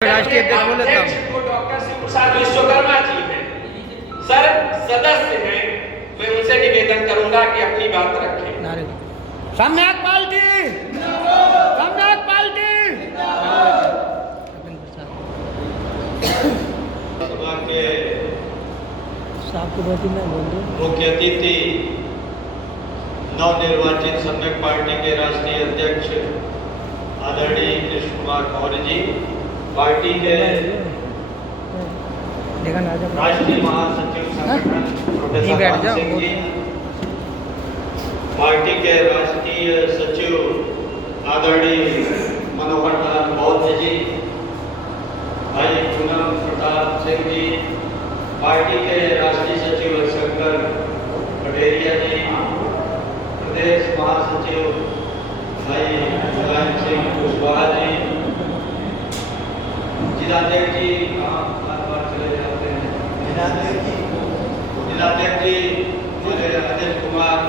राष्ट्रीय अध्यक्ष को डॉक्टर शिव प्रसाद विश्वकर्मा जी हैं, सर सदस्य हैं। मैं उनसे निवेदन करूंगा कि अपनी बात रखें। सम्यक पार्टी सम्यक पार्टी सभा के आपको मुख्य अतिथि नवनिर्वाचित सम्यक पार्टी के राष्ट्रीय अध्यक्ष आदरणीय कृष्ण कुमार मौर्य जी, पार्टी के राष्ट्रीय महासचिव संगठन प्रोफेसर राम सिंह जी, पार्टी के राष्ट्रीय सचिव आदरणीय मनोहर लाल बौद्ध जी, भाई पूनम प्रताप सिंह जी, पार्टी के राष्ट्रीय सचिव शंकर पटेरिया जी, प्रदेश महासचिव भाई मुलायम सिंह कुशवाहा जी, जिलाध्यक्ष जी बार बार चले जाते हैं, जिलाध्यक्ष जी मुझे अनिल कुमार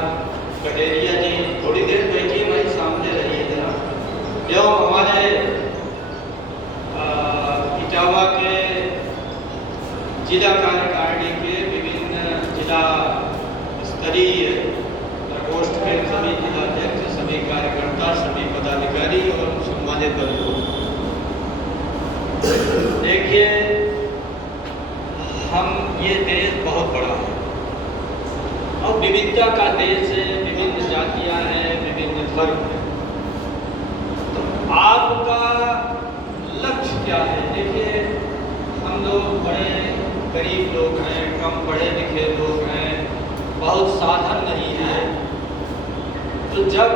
कटेरिया जी, थोड़ी देर बैठिए भाई, सामने रहिए जरा। जो हमारे इटावा के जिला कार्यकारिणी के विभिन्न जिला स्तरीय प्रकोष्ठ के सभी जिलाध्यक्ष, सभी कार्यकर्ता, सभी पदाधिकारी और सम्मानित लोग, देखिए हम ये देश बहुत बड़ा है और विविधता का देश है, विभिन्न जातियां हैं, विभिन्न धर्म हैं। तो आपका लक्ष्य क्या है? देखिए हम लोग बड़े गरीब लोग हैं, कम पढ़े लिखे लोग हैं, बहुत साधन नहीं है। तो जब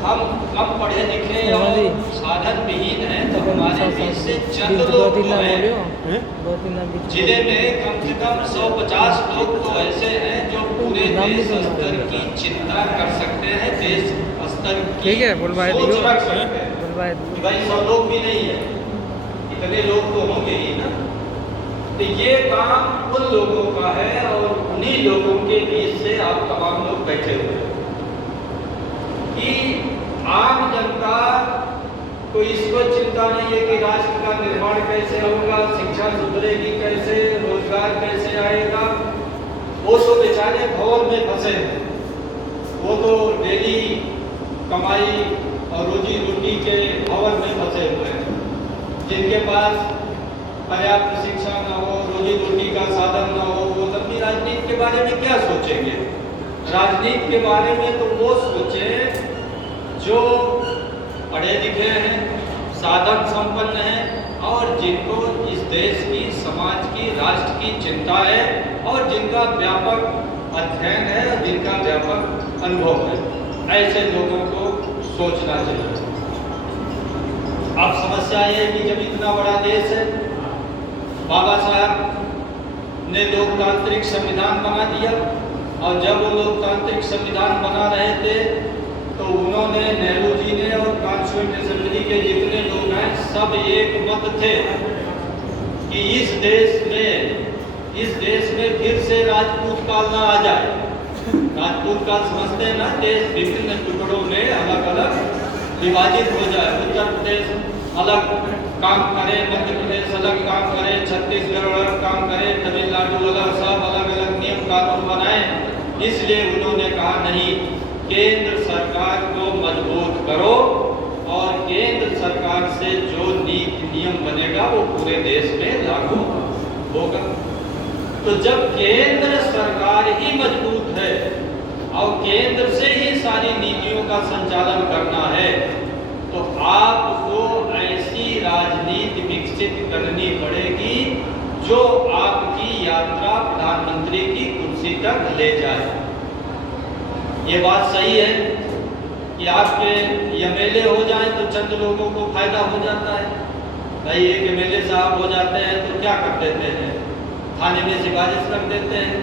हम कम पढ़े लिखे और साधन विहीन हैं तो हमारे बीच से चंद लोग जिले में कम से कम 150 लोग तो ऐसे हैं जो पूरे देश स्तर की चिंता कर सकते हैं, देश स्तर की सोच रख सकते हैं कि भाई 100 लोग भी नहीं है, इतने लोग तो होंगे ही ना। तो ये काम उन लोगों का है और उन्हीं लोगों के बीच से आप तमाम लोग बैठे हुए हैं कि आम जनता को इसको चिंता नहीं है कि राष्ट्र का निर्माण कैसे होगा, शिक्षा सुधरेगी कैसे, रोजगार कैसे आएगा। वो तो बेचारे भौर में फंसे हैं, वो तो डेली कमाई और रोजी रोटी के भंवर में फंसे हुए हैं। जिनके पास पर्याप्त शिक्षा न हो, रोजी रोटी का साधन न हो, वो लंबी राजनीति के बारे में क्या सोचेंगे? राजनीति के बारे में तो वो सोचे जो पढ़े लिखे हैं, साधन संपन्न हैं और जिनको इस देश की, समाज की, राष्ट्र की चिंता है और जिनका व्यापक अध्ययन है और जिनका व्यापक अनुभव है, ऐसे लोगों को सोचना चाहिए। अब समस्या ये है कि जब इतना बड़ा देश है, बाबा साहब ने लोकतांत्रिक संविधान बना दिया और जब वो लोकतांत्रिक संविधान बना रहे थे तो उन्होंने, नेहरू जी ने और कॉन्स्टिट्यूएंट असेंबली के जितने लोग हैं सब एक मत थे कि इस देश में फिर से राजपूत काल ना आ जाए। राजपूत काल समझते हैं ना, देश विभिन्न टुकड़ों में अलग अलग विभाजित हो जाए। उत्तर प्रदेश अलग काम करे, मध्य प्रदेश अलग काम करे, छत्तीसगढ़ अलग काम करे, तमिलनाडु अलग, सब अलग अलग नियम कानून बनाए। इसलिए उन्होंने कहा नहीं, केंद्र सरकार को मजबूत करो और केंद्र सरकार से जो नीति नियम बनेगा वो पूरे देश में लागू होगा। तो जब केंद्र सरकार ही मजबूत है और केंद्र से ही सारी नीतियों का संचालन करना है तो आपको ऐसी राजनीति विकसित करनी पड़ेगी जो आपकी यात्रा प्रधानमंत्री की कुर्सी तक ले जाए। ये बात सही है कि आपके एमएलए हो जाएं तो चंद लोगों को फायदा हो जाता है। भाई एक एमएलए साहब हो जाते हैं तो क्या कर देते हैं, थाने में सिफारिश कर देते हैं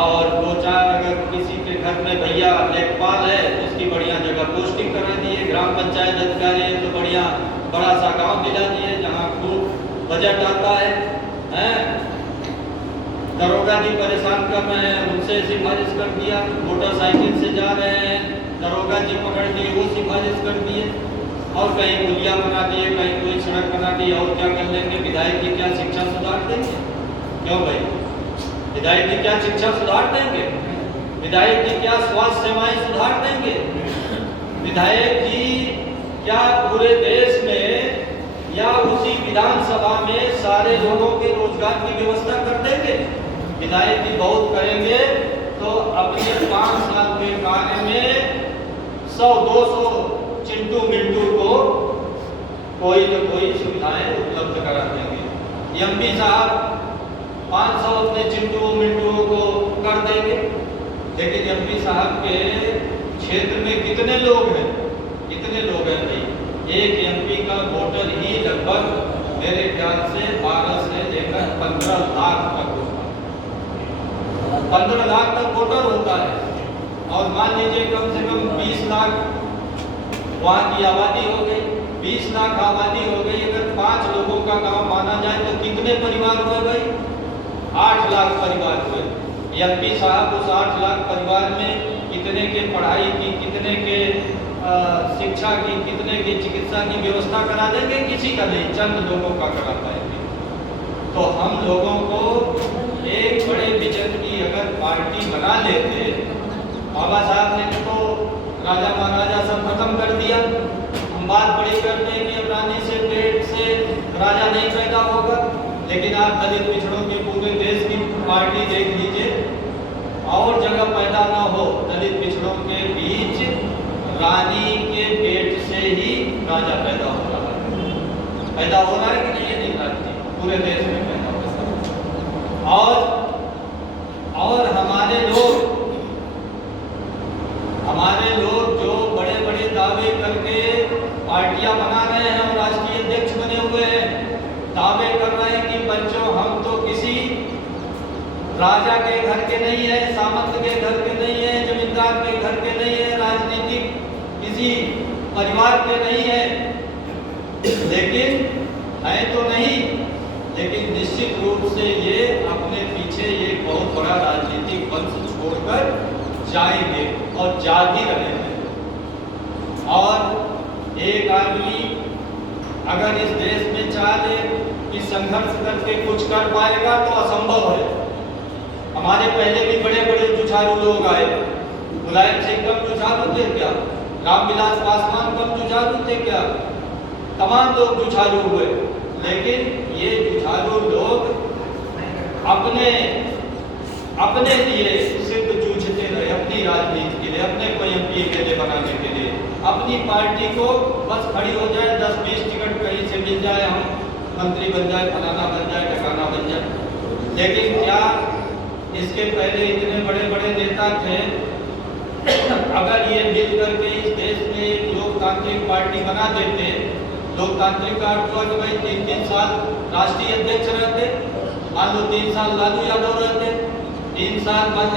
और दो चार अगर किसी के घर में भैया लेखपाल है तो उसकी बढ़िया जगह पोस्टिंग करा दिए, ग्राम पंचायत अधिकारी है तो बढ़िया बड़ा सा गाँव दिला दिए जहाँ खूब बजट आता है। दरोगा जी परेशान कर रहे हैं, उनसे सिफारिश कर दिया, मोटरसाइकिल से जा रहे हैं, दरोगा जी पकड़ लिए, वो सिफारिश कर दिए। और कहीं पुलिया बना दिए, कहीं कोई सड़क बना दी, और क्या कर लेंगे? विधायक की क्या शिक्षा सुधार देंगे? क्यों भाई, विधायक की क्या शिक्षा सुधार देंगे? विधायक की क्या स्वास्थ्य सेवाएं सुधार देंगे? विधायक जी क्या पूरे देश में या उसी विधानसभा में सारे लोगों के रोजगार की व्यवस्था कर देंगे? विधायक जी बहुत करेंगे तो अपने 5 साल के कार्य में 100-200 चिंटू मिंटू को कोई न कोई सुविधाएं उपलब्ध करा देंगे। एमपी साहब 500 अपने चिंटू मिंटू को कर देंगे, लेकिन एमपी साहब के क्षेत्र में कितने लोग हैं? कितने लोग हैं भाई? एक एमपी का वोटर ही लगभग मेरे ख्याल से 12 से लेकर 15 लाख तक होता है। 15 लाख तक वोटर होता है, और मान लीजिए कम से कम 20 लाख वहाँ की आबादी हो गई, 20 लाख आबादी हो गई। अगर 5 लोगों का गांव माना जाए तो कितने परिवार हुए भाई? 8 लाख परिवार हुए। एमपी साहब उस 8 लाख परिवार में कितने के पढ़ाई की, कितने के शिक्षा की, कितने की चिकित्सा की व्यवस्था करा देंगे? किसी का नहीं, चंद लोगों का करा पाएंगे। तो हम लोगों को एक बड़े विजन की अगर पार्टी बना लेते, बाबा साहब ने तो राजा महाराजा सब खत्म कर दिया। हम बात बड़ी करते हैं कि अब रानी से पेट से राजा नहीं पैदा होगा, लेकिन आप दलित पिछड़ों के पूरे देश की पार्टी देख लीजिए, और जगह पैदा ना हो, दलित पिछड़ों के बीच रानी के पेट से ही राजा पैदा हो रहा है। पैदा हो रहा है कि नहीं? नहीं राजी, पूरे देश में पैदा हो रहा है। और हमारे लोग जो बड़े बड़े दावे करके पार्टियां बना रहे हैं और राष्ट्रीय अध्यक्ष बने हुए हैं, दावे कर रहे हैं कि बच्चों हम तो किसी राजा के घर के नहीं है, सामंत के घर के नहीं है, जमींदार के घर के नहीं है, राजनीतिक किसी परिवार के नहीं है, लेकिन है तो नहीं, लेकिन निश्चित रूप से ये अपने पीछे एक बहुत बड़ा राजनीतिक वंश छोड़कर जाएंगे और जा ही रहे हैं। और एक आदमी अगर इस देश में चाहे कि संघर्ष करके कुछ कर पाएगा तो असंभव है। हमारे पहले भी बड़े बड़े जुझारू लोग आए। मुलायम सिंह कम जुझारू थे क्या? रामविलास पासवान कम जुझारू थे क्या? तमाम लोग जुझारू हुए, लेकिन ये जुझारू लोग अपने लिए सिर्फ जूझते रहे, अपनी राजनीति के लिए, अपने को एमपी के लिए बनाने के लिए, अपनी पार्टी को बस खड़ी हो जाए, 10-20 टिकट कहीं से मिल जाए, हम मंत्री बन जाए, फलाना बन जाए, ठकाना बन जाए। लेकिन क्या इसके पहले इतने बड़े बड़े नेता थे? अगर ये मिल करके इस देश में एक लोकतांत्रिक पार्टी बना देते, लोकतांत्रिक का अर्थ हुआ कि भाई 3-3 साल राष्ट्रीय अध्यक्ष रहते, मान लो 3 साल लालू यादव रहते, 3 साल बाद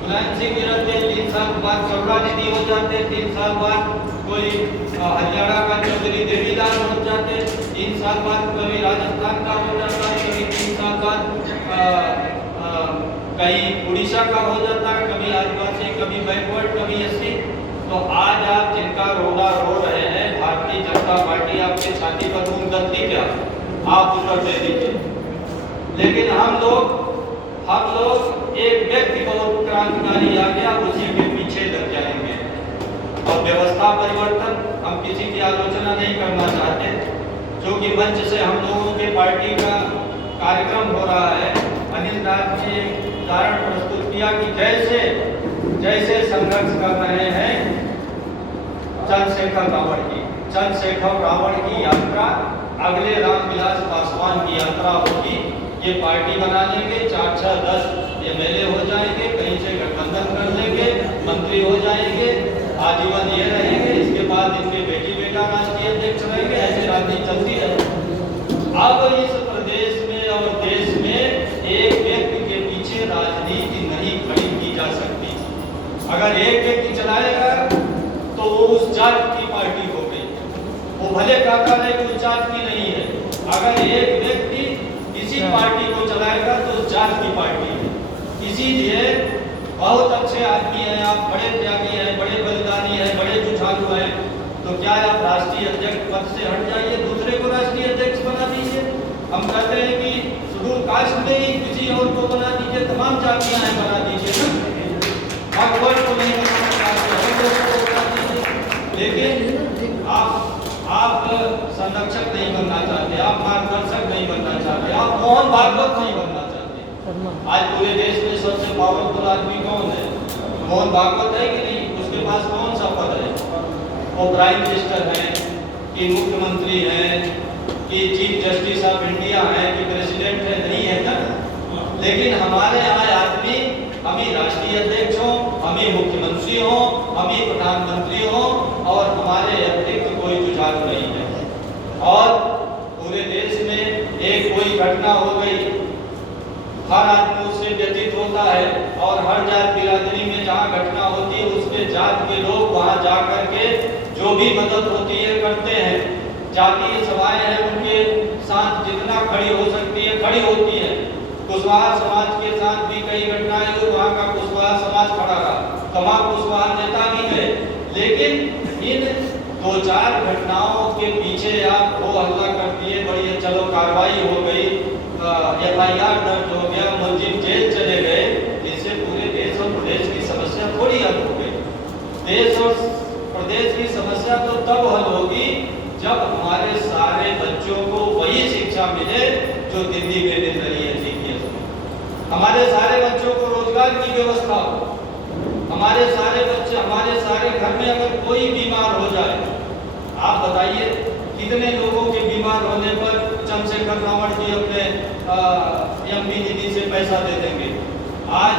मुलायम सिंह रहते, 3 साल बाद करुणानिधि हो जाते, 3 साल बाद कोई हरियाणा का चौधरी देवीलाल हो जाते, 3 साल बाद कभी राजस्थान का हो जाता है, कभी 3 साल बाद कहीं उड़ीसा का हो जाता है, कभी आदिवासी, कभी बैकवर्ड, कभी एससी। तो आज आप जिनका रोना रो रहे हैं, भारतीय जनता पार्टी आपके छाती पर घूम करती क्या? आप उत्तर दे दीजिए। लेकिन हम लोग एक व्यक्ति बहुत क्रांतिकारी आ गया, उसी के पीछे लग जाएंगे। और व्यवस्था परिवर्तन हम किसी की आलोचना नहीं करना चाहते, क्योंकि मंच से हम लोगों के पार्टी का कार्यक्रम हो रहा है। अनिल नाथ ने उदाहरण प्रस्तुत किया कि जैसे संघर्ष कर रहे हैं चंद्रशेखर रावण की यात्रा, अगले रामविलास पासवान की यात्रा होगी। ये पार्टी बना लेंगे, 4-6-10 एमएलए हो जाएंगे, कहीं से गठबंधन कर लेंगे, मंत्री हो जाएंगे, आजीवन ये रहेंगे, इसके बाद इनके बेटी बेटा राष्ट्रीय अध्यक्ष रहेंगे, ऐसे राजनीति चलती है। अब इस प्रदेश में और देश में एक व्यक्ति के पीछे राजनीति नहीं खड़ी की जा सकती। अगर एक व्यक्ति चलाएगा तो वो उस जात की पार्टी हो गई, वो भले कहता है कि उस जात की नहीं है। अगर एक व्यक्ति किसी पार्टी को चलाएगा तो उस जात की पार्टी है। इसीलिए बहुत अच्छे आदमी हैं आप, बड़े त्यागी हैं, बड़े बलिदानी हैं, बड़े जुझारू हैं, तो क्या आप राष्ट्रीय अध्यक्ष पद से हट जाइए, दूसरे को राष्ट्रीय अध्यक्ष बना दीजिए। हम कहते हैं कि शेड्यूल कास्ट में ही किसी और को बना दीजिए, तमाम जातियां हैं बना दीजिए ना, भगवान को नहीं बना दीजिए। लेकिन आप संरक्षक नहीं बनना चाहते, आप मार्गदर्शक नहीं बनना चाहते, आप मोहन भागवत नहीं बनना चाहते। आज पूरे देश में सबसे पावरफुल आदमी कौन है? मोहन भागवत है कि नहीं? उसके पास कौन सा पद है? वो प्राइम मिनिस्टर हैं कि मुख्यमंत्री हैं कि चीफ जस्टिस ऑफ इंडिया है कि प्रेसिडेंट है? नहीं है ना। लेकिन हमारे यहाँ आदमी, हम ही राष्ट्रीय अध्यक्ष हों, हम ही मुख्यमंत्री हों, हम ही प्रधानमंत्री हों, और हमारे अतिरिक्त कोई जुझारू नहीं है। और पूरे देश में एक कोई घटना हो गई, हर आदमी उससे व्यतीत होता है, और हर जात बिरादरी में जहाँ घटना होती है उसके जात के लोग वहाँ जा करके जो भी मदद होती है करते हैं। जातीय सभाएं हैं, उनके साथ जितना खड़ी हो सकती है खड़ी होती है। कुशवाहा समाज के साथ भी कई घटनाएं हुई, वहाँ का कुशवाहा समाज खड़ा रहा, तमाम कुशवाहा नेता भी गए। लेकिन इन 2-4 घटनाओं के पीछे आप हो हल्ला कर दिए, बड़ी चलो कार्रवाई हो गई, FIR दर्ज हो गया, मुलजिम जेल चले गए, इससे पूरे देश और प्रदेश की समस्या थोड़ी हल हो गई। देश और प्रदेश की समस्या तो तब हल होगी जब हमारे सारे बच्चों को वही शिक्षा मिले जो दिल्ली में मिल रही है CBSE में। हमारे सारे बच्चों को रोजगार की व्यवस्था हो। हमारे सारे बच्चे, हमारे सारे घर में अगर कोई बीमार हो जाए, आप बताइए कितने लोगों के बीमार होने पर चंद्रशेखर रावण जी अपने MP दीदी से पैसा दे देंगे। आज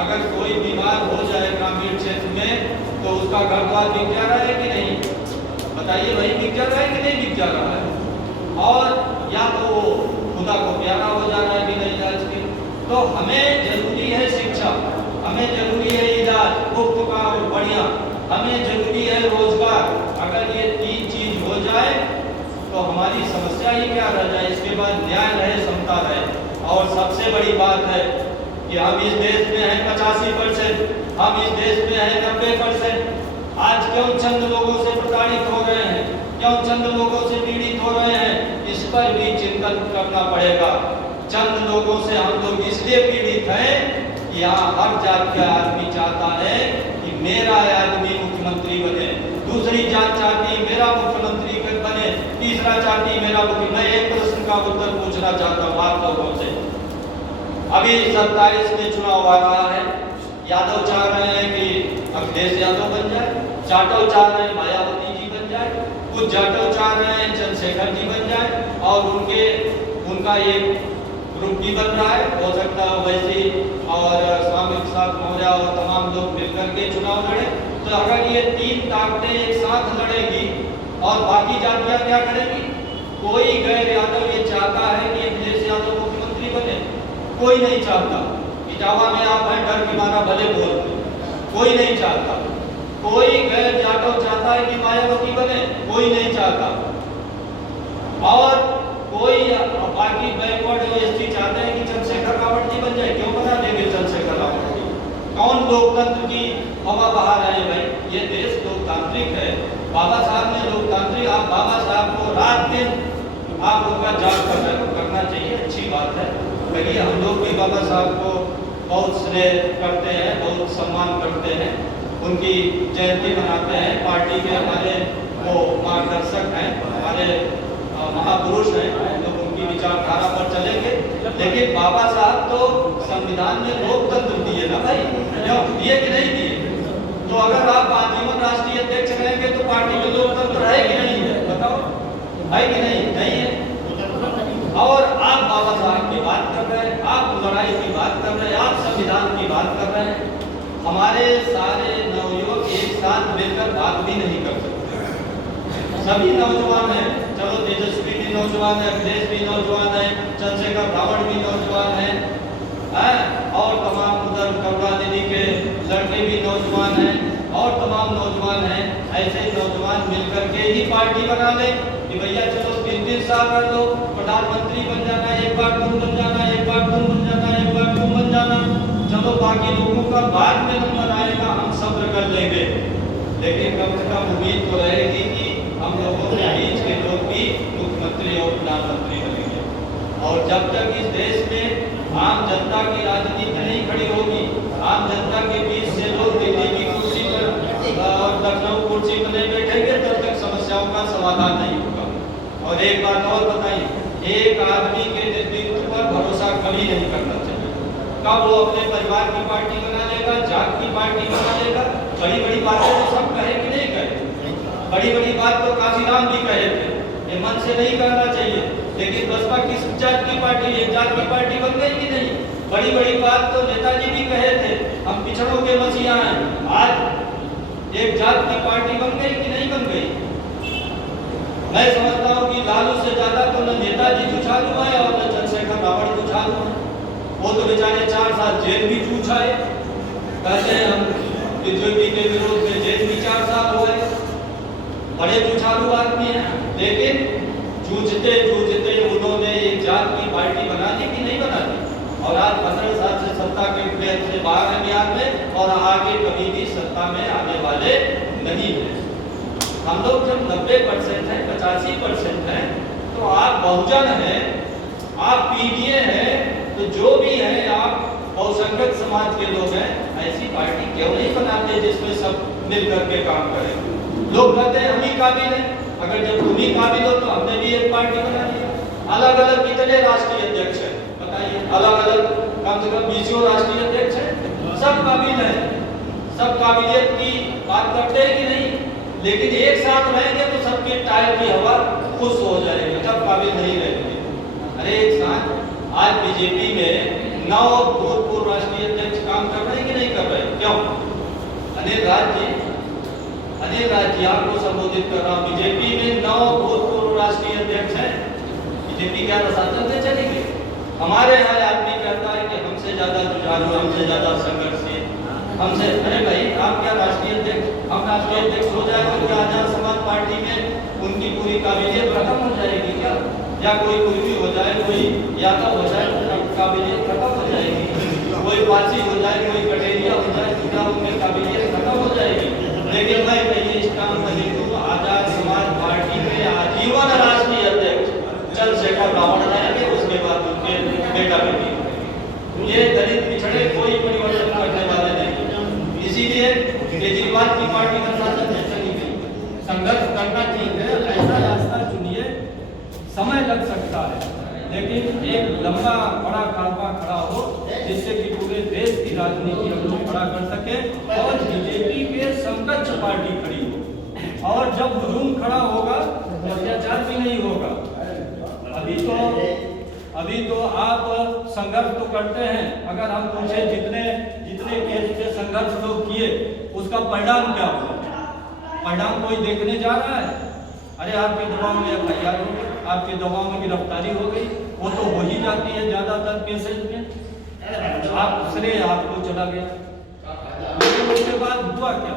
अगर कोई बीमार हो जाए ग्रामीण क्षेत्र में तो उसका घर द्वार बिक जा रहा है कि नहीं? बताइए भाई, बिक जा रहा है कि नहीं बिक जा रहा है? और या तो वो खुदा को प्यारा हो जा रहा है बिना इलाज के। तो हमें जरूरी है शिक्षा, हमें जरूरी है इलाज मुफ्त का और बढ़िया, हमें जरूरी है रोजगार। अगर ये 3 चीज हो जाए तो हमारी समस्या ही क्या रह जाए। इसके बाद न्याय रहे, समता रहे। और सबसे बड़ी बात है कि हम इस देश में हैं 85%, हम इस देश में हैं 90%। आज क्यों चंद लोगों से प्रताड़ित हो रहे हैं, क्यों चंद लोगों से पीड़ित हो रहे हैं, इस पर भी चिंतन करना पड़ेगा। चंद लोगों से हम लोग इसलिए पीड़ित हैं कि यहाँ हर जात का आदमी चाहता है कि मेरा आदमी मुख्यमंत्री बने, दूसरी जात चाहती मेरा मुख्यमंत्री बने, तीसरा चाहती मेरा मुख्यमंत्री। मैं एक प्रश्न का उत्तर पूछना चाहता हूँ आप लोगों से। अभी 27 में चुनाव आ रहा है, यादव चाह रहे हैं कि अखिलेश यादव बन जाए, जाटव चाह रहे हैं मायावती जी बन जाए, कुछ जाटव चाह रहे हैं चंद्रशेखर जी बन जाए, और उनका एक ग्रुप भी बन रहा है। हो सकता है वैसे और स्वामी प्रसाद मौर्य और तमाम लोग मिलकर के चुनाव लड़े। तो अगर ये 3 ताकतें एक साथ लड़ेगी और बाकी जातियां क्या करेगी? कोई गैर यादव ये चाहता है कि अखिलेश यादव मुख्यमंत्री बने? कोई नहीं चाहता। इटावा में आप हैं, डर के मारा भले बोलते, कोई नहीं चाहता। कोई गैर जाटव चाहता है कि मायावती बने? कोई नहीं चाहता। और कोई बाकी बैकवर्ड SC चाहते हैं कि चंद्रशेखर रावण जी बन जाए। क्यों बना देंगे चंद्रशेखर रावण जी? कौन लोकतंत्र की हवा बहा रहे हैं भाई? ये देश लोकतांत्रिक है। बाबा साहब ने लोकतांत्रिक, आप बाबा साहब को रात दिन आप उनका जाप करना चाहिए, अच्छी बात है। कहिए, हम लोग भी बाबा साहब को बहुत स्नेह करते हैं, बहुत सम्मान करते हैं, उनकी जयंती मनाते हैं। पार्टी के हमारे वो मार्गदर्शक हैं, हमारे महापुरुष हैं, हम लोग उनकी विचारधारा पर चलेंगे। लेकिन बाबा साहब तो संविधान में लोकतंत्र दिए ना भाई, क्यों दिए कि नहीं दिए? तो अगर आप आजीवन राष्ट्रीय अध्यक्ष रहेंगे तो पार्टी में लोकतंत्र है कि नहीं है? बताओ, है कि नहीं? नहीं है। और आप बाबा साहब की बात कर रहे हैं, आप लड़ाई की बात कर रहे हैं, आप संविधान की बात कर रहे हैं। हमारे सारे नवयुवक एक साथ मिलकर बात भी नहीं कर सकते। सभी नौजवान हैं, चलो तेजस्वी भी नौजवान है, अखिलेश भी नौजवान है, चंद्रशेखर रावण भी नौजवान है, और तमाम उधर करुणा दीदी के लड़के भी नौजवान हैं, और तमाम नौजवान हैं। ऐसे नौजवान मिलकर के ही पार्टी बना ले कि भैया चलो 3-3 साल कर लो, प्रधानमंत्री बन जाना, एक बार तुम बन जाना, एक बार तुम बन जाना, एक बार तुम बन जाना। चलो बाकी लोगों का बाद में नंबर आएगा, हम सब्र कर लेंगे। लेकिन कम से कम उम्मीद तो रहेगी कि हम लोगों के बीच के लोग भी मुख्यमंत्री और प्रधानमंत्री बनेंगे। और जब तक इस देश में आम जनता की राजनीति नहीं खड़ी होगी, आम जनता के बीच से लोग दिल्ली की कुर्सी पर और लखनऊ कुर्सी पर नहीं बैठेंगे, तब तक समस्याओं का समाधान नहीं होगा। और एक बात और बताइए, एक आदमी के नेतृत्व पर भरोसा कभी नहीं करना चाहिए। कब वो अपने परिवार की पार्टी बना लेगा, जात की पार्टी बना लेगा। बड़ी बड़ी बातें तो सब कहे कि नहीं कहे, बड़ी बड़ी बात तो काशीराम भी कहे थे, ये मन से नहीं करना चाहिए। लेकिन बसपा किस जात की पार्टी, एक जात की पार्टी बन गई कि नहीं? बड़ी बड़ी बात तो नेताजी भी कहे थे, हम पिछड़ों के मसीहा हैं। आज एक जात की पार्टी बन गई कि नहीं बन गई? मैं समझता हूँ कि लालू से ज्यादा तो न नेताजी जुझारू है और न चंद्रशेखर रावण जुझारू है। वो तो बेचारे 4 साल जेल भी जूझ आए, कहते हैं हम बीजेपी के विरोध में जेल भी 4 साल हो गए। बड़े जुझारू आदमी हैं, लेकिन जूझते जूझते उन्होंने एक जात की पार्टी बना दी कि नहीं बना दी? और आज 15 साल से सत्ता के प्लेन से बाहर है बिहार में, और आगे कभी भी सत्ता में आने वाले नहीं है। हम लोग जब 90% है, 85% है, तो आप बहुजन हैं, आप पीडीए हैं, तो जो भी है आप बहुसंख्यक समाज के लोग हैं, ऐसी पार्टी क्यों नहीं बनाते जिसमें सब मिल करके काम करें? लोग कहते हैं हम ही काबिल हैं। अगर जब तुम ही काबिल हो तो हमने भी एक पार्टी बना ली। अलग अलग कितने राष्ट्रीय अध्यक्ष हैं बताइए? अलग अलग कम से कम 20 राष्ट्रीय अध्यक्ष हैं। सब काबिल हैं, सब काबिलियत की बात करते हैं कि नहीं? लेकिन एक साथ रहेंगे तो सबके टायर की हवा खुश हो जाएगी, सब काबिल नहीं रहेंगे। अरे एक साथ आज बीजेपी में 9 भूतपूर्व राष्ट्रीय अध्यक्ष काम कर रहे हैं कि नहीं कर रहे? क्यों? अनिल राज जी आपको संबोधित कर रहा हूँ। बीजेपी में 9 भूतपूर्व राष्ट्रीय अध्यक्ष हैं। बीजेपी क्या रसातल में चली गई? हमारे यहाँ आदमी कहता है कि हमसे ज्यादा जुझारू, हमसे ज्यादा संघर्षशील, हमसे। अरे भाई आप क्या राष्ट्रीय अध्यक्ष, हम राष्ट्रीय अध्यक्ष हो जाए तो क्या आजाद समाज पार्टी में उनकी पूरी काबिलियत खत्म हो जाएगी क्या? या कोई भी हो जाए, कोई यादव हो जाए, काबिलियत खत्म हो जाएगी? कोई पारसी हो जाए, कोई कटेरिया हो जाए, तो क्या उनमें काबिलियत खत्म हो जाएगी? लेकिन मैं ये काम नहीं हूँ। आजाद समाज पार्टी में आजीवन राष्ट्रीय अध्यक्ष चंद्रशेखर रावण रहेंगे, उसके बाद उनके बेटा बेटी। ये दलित पिछड़े कोई परिवर्तन करने वाले नहीं। इसीलिए केजरीवाल की पार्टी का शासन चली गई। संघर्ष करना ठीक है, ऐसा रास्ता चुनिए, समय लग सकता है, लेकिन एक लंबा बड़ा काफिला खड़ा हो जिससे कि पूरे देश की राजनीति हम लोग खड़ा कर सके और बीजेपी के समकक्ष पार्टी खड़ी हो। और जब हुजूम खड़ा होगा तो अत्याचार भी नहीं होगा। अभी तो आप संघर्ष तो करते हैं। अगर हम पूछे जितने केस के संघर्ष लोग किए उसका परिणाम क्या हुआ? परिणाम कोई देखने जा रहा है? अरे आपके दबाव में FIR हो गई, आपके दबाव में गिरफ्तारी हो गई, वो तो हो ही जाती है ज्यादातर केसेज में। आप श्रेय आपको चला गया, लेकिन उसके बाद हुआ क्या?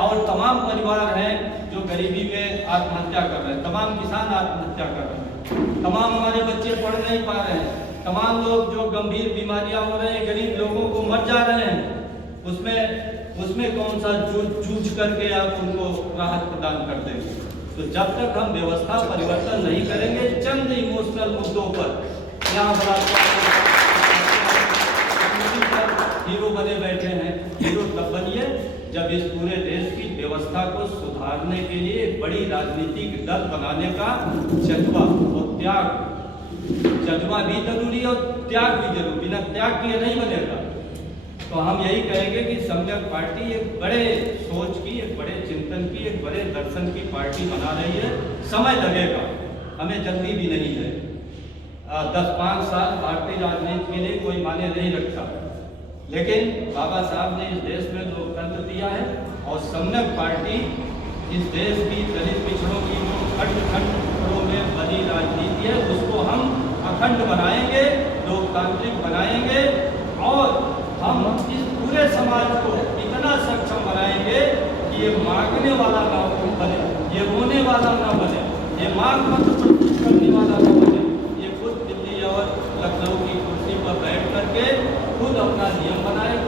और तमाम परिवार हैं जो गरीबी में आत्महत्या कर रहे हैं, तमाम किसान आत्महत्या कर रहे हैं, तमाम हमारे बच्चे पढ़ नहीं पा रहे हैं, तमाम लोग जो गंभीर बीमारियां हो रहे हैं, गरीब लोगों को मर जा रहे हैं। उसमें कौन सा जूझ करके आप उनको राहत प्रदान कर देंगे? तो जब तक हम व्यवस्था परिवर्तन नहीं करेंगे, चंद इमोशनल मुद्दों पर यहाँ हीरो बने बैठे हैं। हीरो तब बनिए जब इस पूरे देश की व्यवस्था को सुधारने के लिए बड़ी राजनीतिक दल बनाने का जज्बा और त्याग, जज्बा भी जरूरी है और त्याग भी जरूरी, बिना त्याग किए नहीं बनेगा। तो हम यही कहेंगे कि सम्यक पार्टी एक बड़े सोच की, एक बड़े चिंतन की, एक बड़े दर्शन की पार्टी बना रही है। समय लगेगा, हमें जल्दी भी नहीं है। 10-5 साल भारतीय राजनीति के लिए कोई मायने नहीं रखता, लेकिन बाबा साहब ने इस देश में लोकतंत्र दिया है और सम्यक पार्टी इस देश की दलित पिछड़ों की जो खंड-खंडों में बनी राजनीति है उसको हम अखंड बनाएंगे, लोकतांत्रिक बनाएंगे और हम इस पूरे समाज को इतना सक्षम बनाएंगे कि ये मांगने वाला ना बने, ये रोने वाला ना बने, ये मांग पत्र करने वाला ना बने, ये खुद दिल्ली और लखनऊ की कुर्सी पर बैठ करके खुद अपना नियम बनाएगा।